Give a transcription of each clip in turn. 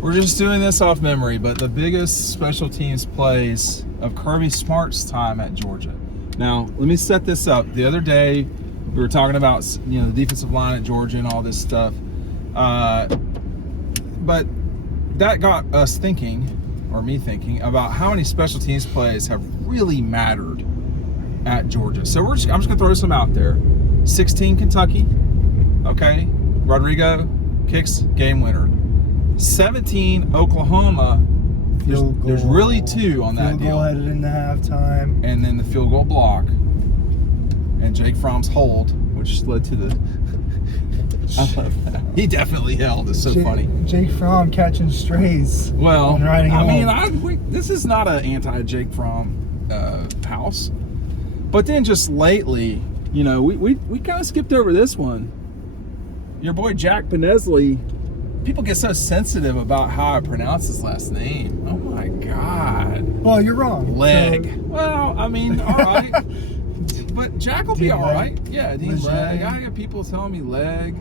We're just doing this off memory, but the biggest special teams plays of Kirby Smart's time at Georgia. Now, let me set this up. The other day, we were talking about, you know, the defensive line at Georgia and all this stuff. But that got us thinking, or me thinking, about how many special teams plays have really mattered at Georgia. So I'm just gonna throw some out there. 16 Kentucky, okay? Rodrigo kicks game winner. 17 Oklahoma. There's really two on that deal. Field goal headed into halftime. And then the field goal block. And Jake Fromm's hold, which led to the... I love that. He definitely held. It's so funny. Jake Fromm catching strays. Well, and riding this is not an anti-Jake Fromm house. But then just lately, you know, we kind of skipped over this one. Your boy Jack Penesley. People get so sensitive about how I pronounce his last name. Oh my God. Well, you're wrong. Leg. So... Well, I mean, all right. But Jack will be all right. Yeah, Dean Leg. I got people telling me Leg.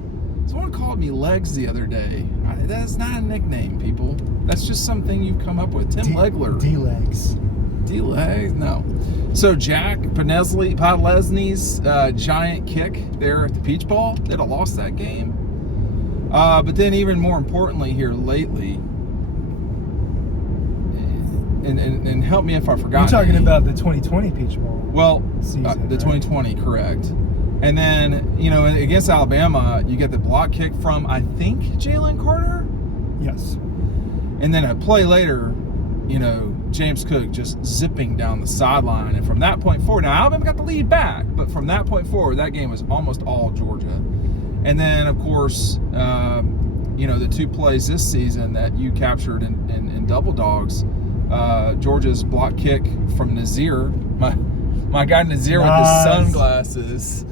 Someone called me Legs the other day. That's not a nickname, people. That's just something you come up with. Tim Legler. D-Legs. D-Legs? No. So Jack Podlesny's giant kick there at the Peach Bowl, they'd have lost that game. But then even more importantly here lately, and help me if I forgot. You're talking about the 2020 Peach Bowl. Well, the 2020, correct. And then, you know, against Alabama, you get the block kick from, I think, Jalen Carter? Yes. And then a play later, you know, James Cook just zipping down the sideline. And from that point forward, now Alabama got the lead back, but from that point forward, that game was almost all Georgia. And then, of course, you know, the two plays this season that you captured in Double Dogs, Georgia's block kick from Nazir, my guy Nazir with his sunglasses.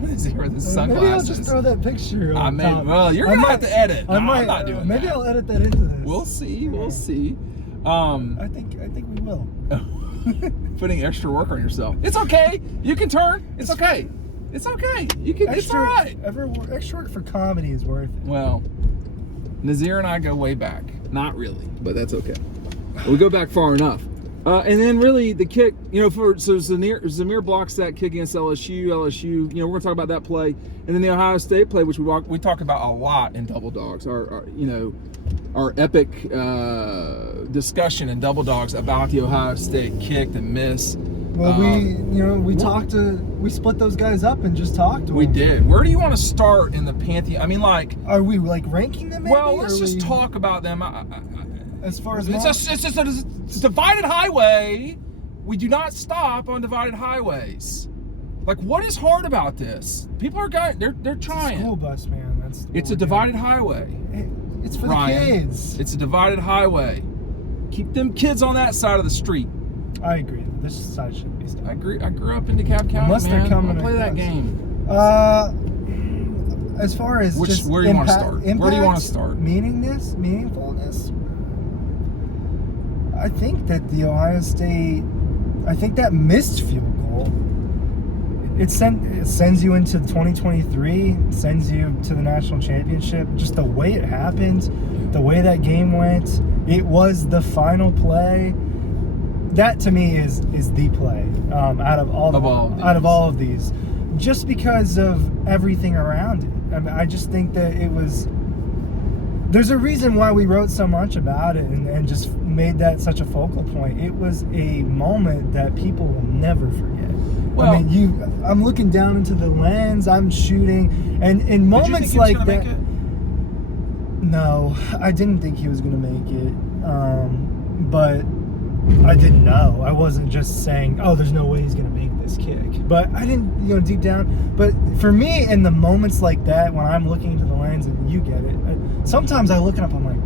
Nazir with his sunglasses. Maybe I'll just throw that picture on top. Well, you're going to have to edit. I'm not doing that. Maybe I'll edit that into this. We'll see. We'll see. I think we will. Putting extra work on yourself. It's okay. You can turn. It's okay. It's okay. You can. It's all right. Extra work for comedy is worth it. Well, Nazir and I go way back. Not really, but that's okay. We go back far enough. And then really the kick, you know, so Zamir blocks that kick against LSU, you know, we're gonna talk about that play, and then the Ohio State play, which we talk about a lot in Double Dogs, our epic discussion in Double Dogs about the Ohio State kick, the miss. Well, we split those guys up and just talked to them. We did. Where do you want to start in the pantheon? I mean, like, are we like ranking them? Maybe? Well, let's just talk about them. As far as it's just a divided highway. We do not stop on divided highways. Like, what is hard about this? People are they're trying. It's a school bus, man. It's a divided highway. It's for Ryan, the kids. It's a divided highway. Keep them kids on that side of the street. I agree. This side shouldn't be stopped. I grew up in DeKalb County. Unless they're coming I'll play that game. As far as where do you want to start? Where do you want to start? Meaningfulness. I think that the Ohio State, that missed field goal, it sends you into 2023, sends you to the national championship. Just the way it happened, the way that game went, it was the final play. That to me is the play out of all of these, just because of everything around it. I mean, I just think that it was. There's a reason why we wrote so much about it and just made that such a focal point. It was a moment that people will never forget. Well, I mean, I'm looking down into the lens, I'm shooting, and in moments like that. No, I didn't think he was going to make it, but I didn't know. I wasn't just saying, oh, there's no way he's going to make this kick. But I didn't, deep down. But for me, in the moments like that, when I'm looking into the lens and you get it, sometimes I look up, I'm like,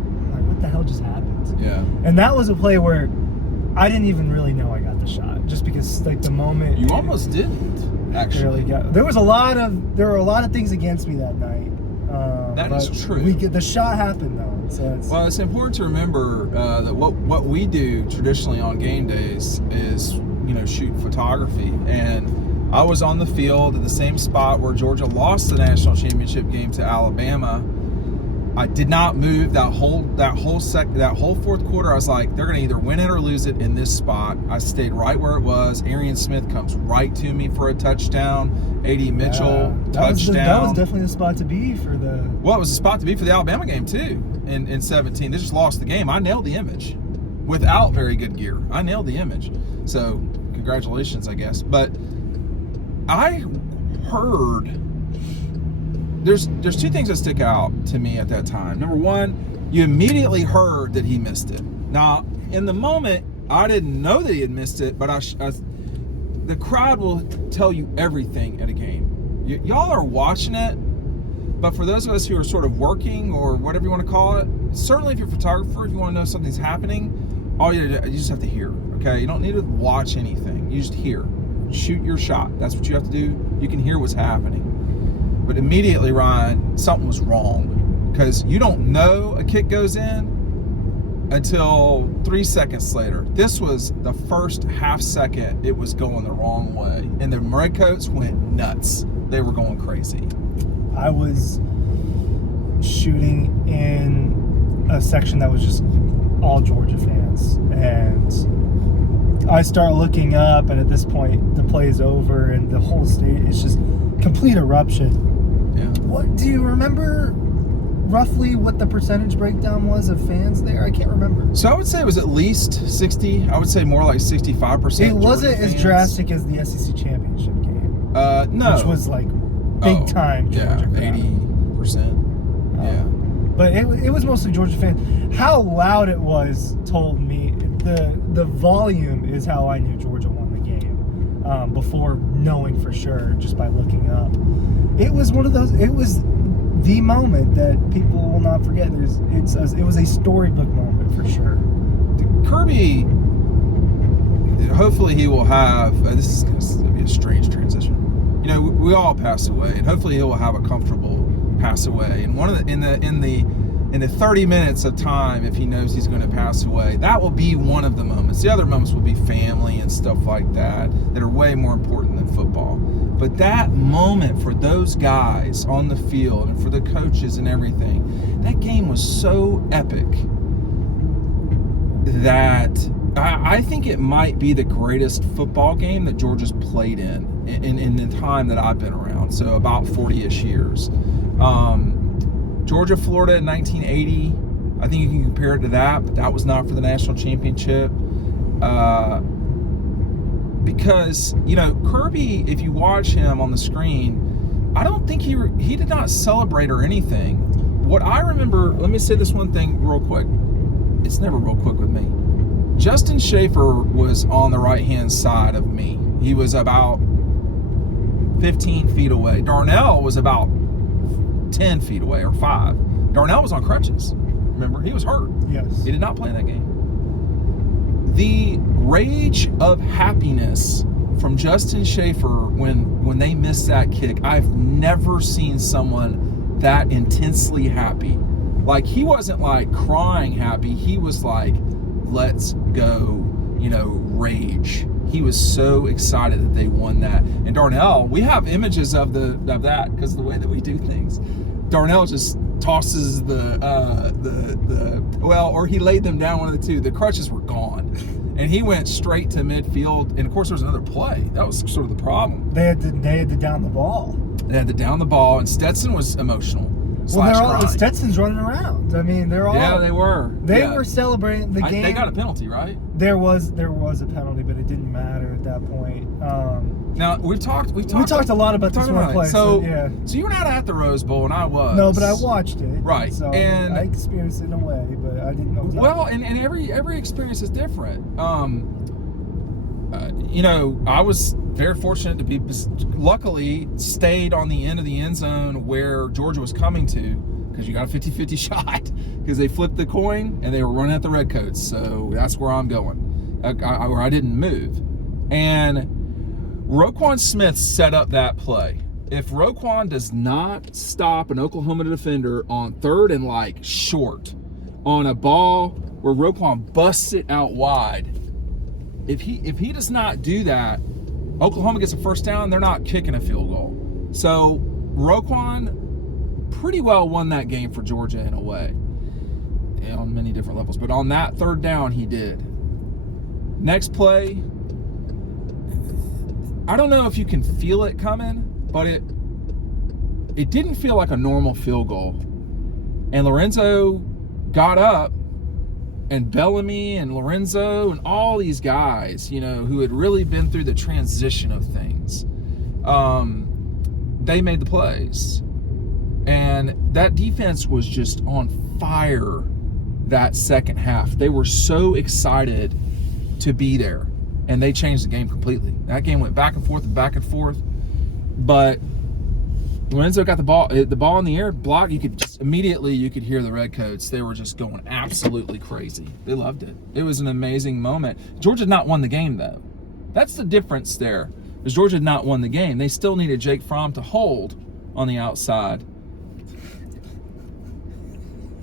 what the hell just happened? Yeah. And that was a play where I didn't even really know I got the shot, just because like the moment. You almost didn't, actually. There were a lot of things against me that night. That is true. The shot happened though. So it's important to remember that what we do traditionally on game days is shoot photography, and I was on the field at the same spot where Georgia lost the national championship game to Alabama, I did not move that whole fourth quarter. I was like, they're going to either win it or lose it in this spot. I stayed right where it was. Arian Smith comes right to me for a touchdown. A.D. Mitchell, touchdown. That was definitely the spot to be for the... Well, it was a spot to be for the Alabama game, too, in 17. They just lost the game. I nailed the image without very good gear. I nailed the image. So, congratulations, I guess. But I heard... There's two things that stick out to me at that time. Number one, you immediately heard that he missed it. Now, in the moment, I didn't know that he had missed it, but the crowd will tell you everything at a game. Y'all are watching it, but for those of us who are sort of working or whatever you want to call it, certainly if you're a photographer, if you want to know something's happening, all you just have to hear, okay? You don't need to watch anything. You just hear. Shoot your shot. That's what you have to do. You can hear what's happening. But immediately, Ryan, something was wrong, because you don't know a kick goes in until 3 seconds later. This was the first half second it was going the wrong way, and the Redcoats went nuts. They were going crazy. I was shooting in a section that was just all Georgia fans, and I start looking up, and at this point the play's over and the whole state is just complete eruption. Yeah. What do you remember roughly what the percentage breakdown was of fans there? I can't remember. So I would say it was at least 60. I would say more like 65%. It wasn't as drastic as the SEC championship game. No. Which was like big time Georgia. Yeah, 80%. Yeah. But it was mostly Georgia fans. How loud it was told me. The volume is how I knew Georgia won the game. Before knowing for sure, just by looking up. It was one of those. It was the moment that people will not forget. It was a storybook moment for sure. Kirby, hopefully he will have. This is going to be a strange transition. You know, we all pass away, and hopefully he will have a comfortable pass away. And one of in the 30 minutes of time, if he knows he's going to pass away, that will be one of the moments. The other moments will be family and stuff like that are way more important than football. But that moment for those guys on the field and for the coaches and everything, that game was so epic that I think it might be the greatest football game that Georgia's played in the time that I've been around, so about 40-ish years. Georgia, Florida in 1980, I think you can compare it to that, but that was not for the national championship. Because, you know, Kirby, if you watch him on the screen, I don't think he did not celebrate or anything. What I remember, let me say this one thing real quick. It's never real quick with me. Justin Schaefer was on the right-hand side of me. He was about 15 feet away. Darnell was about 10 feet away, or 5. Darnell was on crutches. Remember, he was hurt. Yes. He did not play in that game. The rage of happiness from Justin Schaefer when they missed that kick, I've never seen someone that intensely happy. Like, he wasn't like crying happy. He was like, let's go, you know, rage. He was so excited that they won that. And Darnell, we have images of that because of the way that we do things. Darnell just tosses or he laid them down, one of the two. The crutches were gone. And he went straight to midfield. And of course there was another play. That was sort of the problem. They had to down the ball. They had to down the ball, and Stetson was emotional. Well, Stetson's running around. I mean, they're all. Yeah, they were. They were celebrating the game. They got a penalty, right? There was a penalty, but it didn't matter at that point. Now we talked a lot about this one play. So yeah. So you were not at the Rose Bowl, and I was. No, but I watched it. Right. So and I experienced it in a way, but I didn't know. Well, and every experience is different. You know, I was very fortunate to be, luckily, stayed on the end of the end zone where Georgia was coming to, because you got a 50-50 shot, because they flipped the coin and they were running at the Redcoats. So that's where I'm going, where I didn't move. And Roquan Smith set up that play. If Roquan does not stop an Oklahoma defender on 3rd and like short on a ball where Roquan busts it out wide, if he does not do that, Oklahoma gets a first down, they're not kicking a field goal. So Roquan pretty well won that game for Georgia in a way, on many different levels. But on that third down, he did. Next play, I don't know if you can feel it coming, but it didn't feel like a normal field goal. And Lorenzo got up, and Bellamy and Lorenzo and all these guys, who had really been through the transition of things, they made the plays. And that defense was just on fire that second half. They were so excited to be there, and they changed the game completely. That game went back and forth and back and forth, but Lorenzo got the ball in the air, block. You could hear the Redcoats. They were just going absolutely crazy. They loved it. It was an amazing moment. Georgia had not won the game, though. That's the difference there. Because Georgia had not won the game. They still needed Jake Fromm to hold on the outside,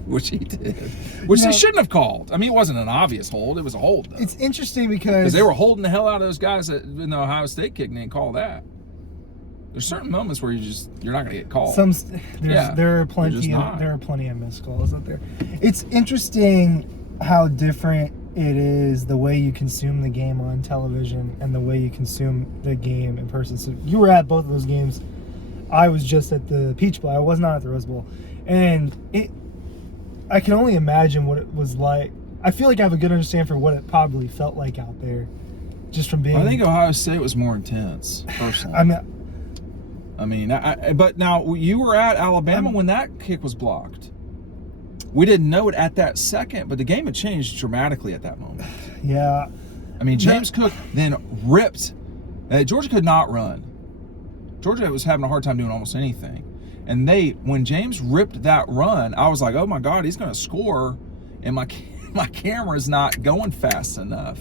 which he did. Which they shouldn't have called. I mean, it wasn't an obvious hold. It was a hold, though. It's interesting because they were holding the hell out of those guys in the Ohio State kick, and they didn't call that. There's certain moments where you're not going to get called. There are plenty of missed calls out there. It's interesting how different it is the way you consume the game on television and the way you consume the game in person. So you were at both of those games. I was just at the Peach Bowl. I was not at the Rose Bowl, and I can only imagine what it was like. I feel like I have a good understanding for what it probably felt like out there, just from being. I think Ohio State was more intense, personally. But now you were at Alabama when that kick was blocked. We didn't know it at that second, but the game had changed dramatically at that moment. Yeah. James Cook then ripped. Georgia could not run. Georgia was having a hard time doing almost anything. And when James ripped that run, I was like, oh my God, he's going to score. And my camera's not going fast enough.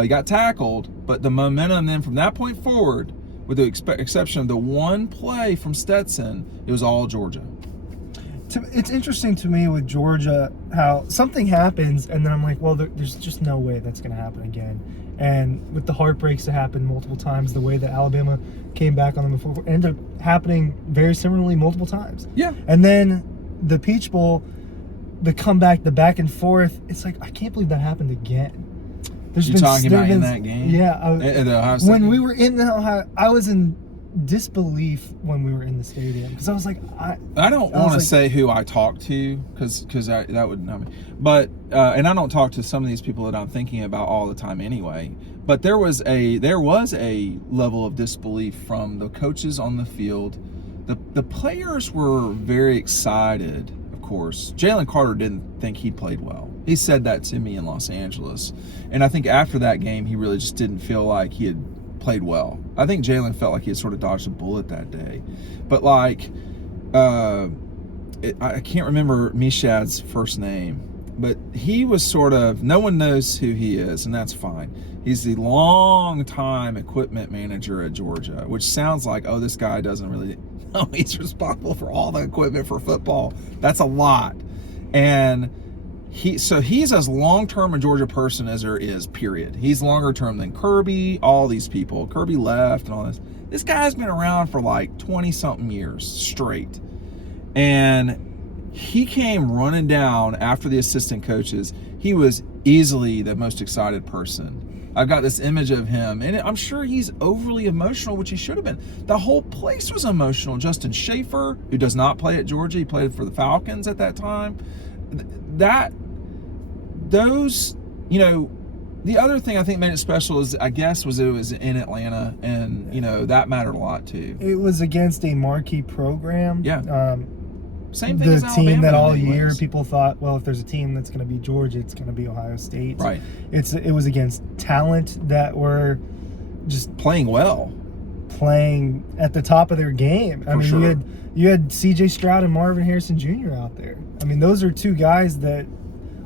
He got tackled, but the momentum then from that point forward, with the exception of the one play from Stetson, it was all Georgia. It's interesting to me with Georgia how something happens and then I'm like, well, there's just no way that's going to happen again. And with the heartbreaks that happened multiple times, the way that Alabama came back on them before, it ended up happening very similarly multiple times. Yeah. And then the Peach Bowl, the comeback, the back and forth, it's like, I can't believe that happened again. You're talking about in that game? Yeah. When we were in the Ohio, I was in disbelief when we were in the stadium because I was like, I don't want to say who I talked to because that would know me, but and I don't talk to some of these people that I'm thinking about all the time anyway. But there was a level of disbelief from the coaches on the field. The players were very excited. Of course, Jalen Carter didn't think he played well. He said that to me in Los Angeles, and I think after that game, he really just didn't feel like he had played well. I think Jalen felt like he had sort of dodged a bullet that day. But I can't remember Mishad's first name, but he was sort of, no one knows who he is, and that's fine. He's the long-time equipment manager at Georgia, which sounds like, oh, this guy doesn't really know he's responsible for all the equipment for football. That's a lot. And he's as long-term a Georgia person as there is, period. He's longer term than Kirby, all these people. Kirby left and all this. This guy's been around for like 20-something years straight. And he came running down after the assistant coaches. He was easily the most excited person. I've got this image of him, and I'm sure he's overly emotional, which he should have been. The whole place was emotional. Justin Schaefer, who does not play at Georgia, he played for the Falcons at that time. The other thing I think made it special is, I guess, was it was in Atlanta, and that mattered a lot too. It was against a marquee program. Yeah. Same thing as the Alabama team that all year people thought, well, if there's a team that's going to be Georgia, it's going to be Ohio State. Right. It was against talent that were just playing well, playing at the top of their game. You had C.J. Stroud and Marvin Harrison Jr. out there. I mean, those are two guys that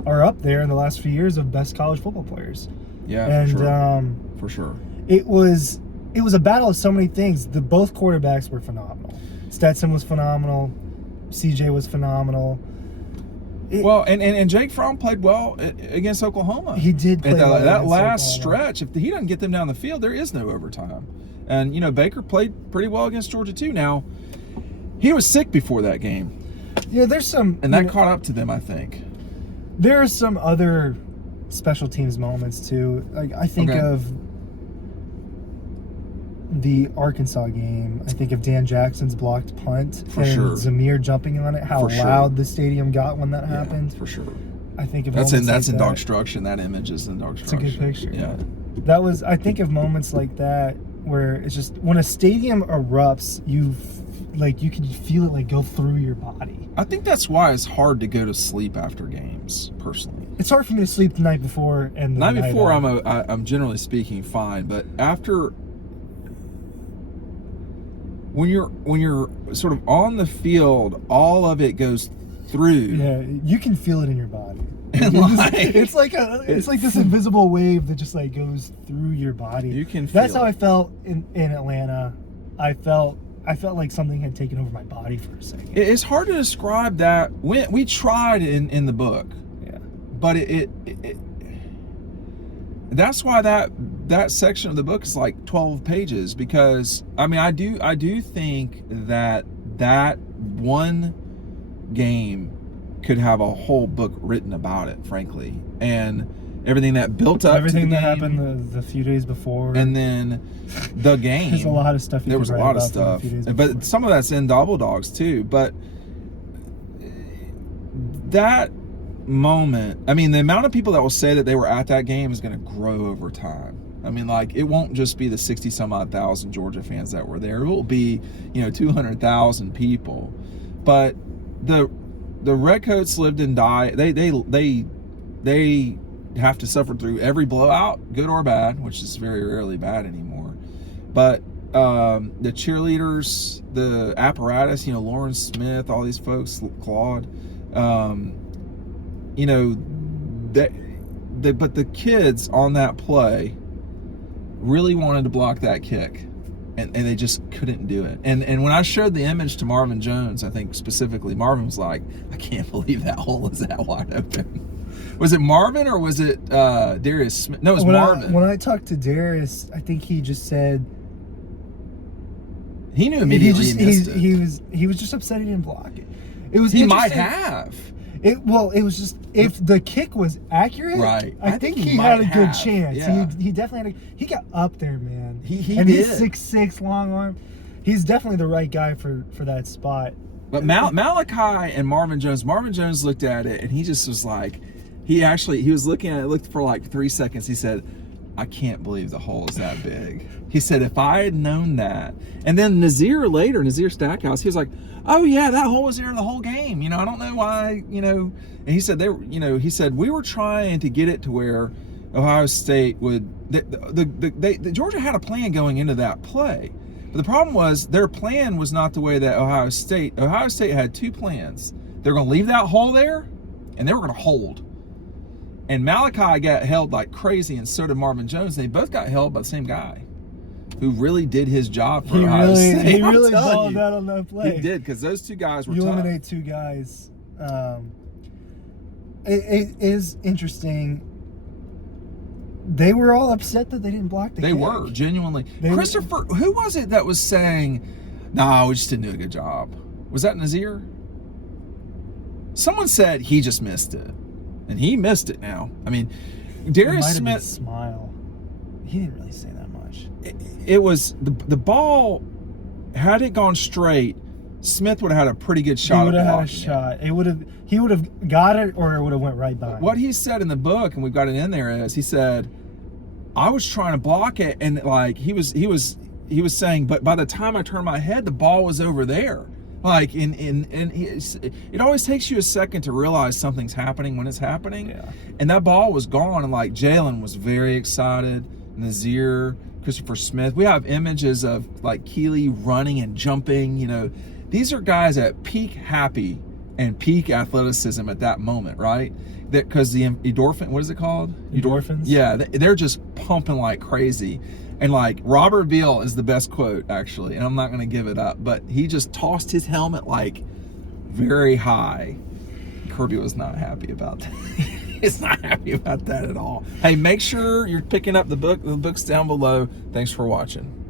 are up there in the last few years of best college football players. Yeah, and for sure. It was a battle of so many things. Both quarterbacks were phenomenal. Stetson was phenomenal. CJ was phenomenal. And Jake Fromm played well against Oklahoma. He did play well that last stretch. If he doesn't get them down the field, there is no overtime. And Baker played pretty well against Georgia too. Now, He was sick before that game. Yeah, there's some... And that caught up to them, I think. There are some other special teams moments, too. Like, I think of the Arkansas game. I think of Dan Jackson's blocked punt. For and sure. Zamir jumping on it, how loud the stadium got when that happened. For sure. I think of that's moments in like Dogstruction. That image is in Dogstruction. It's a good picture. Yeah. That was, I think of moments like that where it's just, when a stadium erupts, you can feel it like go through your body. I think that's why it's hard to go to sleep after games, personally. It's hard for me to sleep the night before and the night before after. I'm generally speaking fine, but after, when you're sort of on the field, all of it goes through. Yeah, you can feel it in your body. And it's like this invisible wave that just like goes through your body. You can feel That's how I felt in Atlanta. I felt like something had taken over my body for a second. It's hard to describe that. We tried in the book. Yeah. But that's why that section of the book is like 12 pages, because I mean I do think that one game could have a whole book written about it, frankly, and everything that built up, everything to the that game, happened the few days before, and then the game. There's a lot of stuff. There was a lot of stuff, but some of that's in Bulldogs too. But that moment, I mean, the amount of people that will say that they were at that game is going to grow over time. I mean, like, it won't just be the 60 some odd thousand Georgia fans that were there. It will be, 200,000 people. But the Redcoats lived and died. They have to suffer through every blowout, good or bad, which is very rarely bad anymore. But the cheerleaders, the apparatus, Lauren Smith, all these folks, Claude, but the kids on that play really wanted to block that kick, and they just couldn't do it. And when I showed the image to Marvin Jones, I think specifically, Marvin was like, I can't believe that hole is that wide open. Was it Marvin or was it Darius Smith? No, it was Marvin. When I talked to Darius, I think he just said he knew immediately he missed it. He was just upset he didn't block it. It was he might have. It was just, if the kick was accurate, right? I think he had a good chance. Yeah. He definitely he got up there, man. He and did. He's 6'6", long arm. He's definitely the right guy for that spot. But Malachi and Marvin Jones looked at it and he just was like, he was looking at it, looked for like 3 seconds. He said, I can't believe the hole is that big. He said, if I had known that. And then Nazir Stackhouse, he was like, oh yeah, that hole was there the whole game. I don't know why, and he said he said we were trying to get it to where Ohio State would, Georgia had a plan going into that play. But the problem was their plan was not the way that Ohio State had two plans. They're going to leave that hole there and they were going to hold. And Malachi got held like crazy, and so did Marvin Jones. They both got held by the same guy, who really did his job for Ohio State. He really balled out on that play. He did, because those two guys were tough. You eliminate two guys. It is interesting. They were all upset that they didn't block the kick. They were, genuinely. Christopher, who was it that was saying, nah, we just didn't do a good job? Was that Nazir? Someone said he just missed it. And he missed it now. I mean, Darius Smith. Smile. He didn't really say that much. It was the ball. Had it gone straight, Smith would have had a pretty good shot. He would have had a shot. He would have got it, or it would have went right by. What he said in the book, and we've got it in there, is he said, I was trying to block it, and like he was saying, but by the time I turned my head, the ball was over there. Like it always takes you a second to realize something's happening when it's happening. Yeah. And that ball was gone, and like Jalen was very excited. Nazir, Christopher Smith. We have images of like Keeley running and jumping. These are guys at peak happy and peak athleticism at that moment, right? That because the endorphin, what is it called? Endorphins. Yeah, they're just pumping like crazy. And like Robert Beal is the best quote, actually, and I'm not going to give it up, but he just tossed his helmet like very high. Kirby was not happy about that. He's not happy about that at all. Hey, make sure you're picking up the book. The book's down below. Thanks for watching.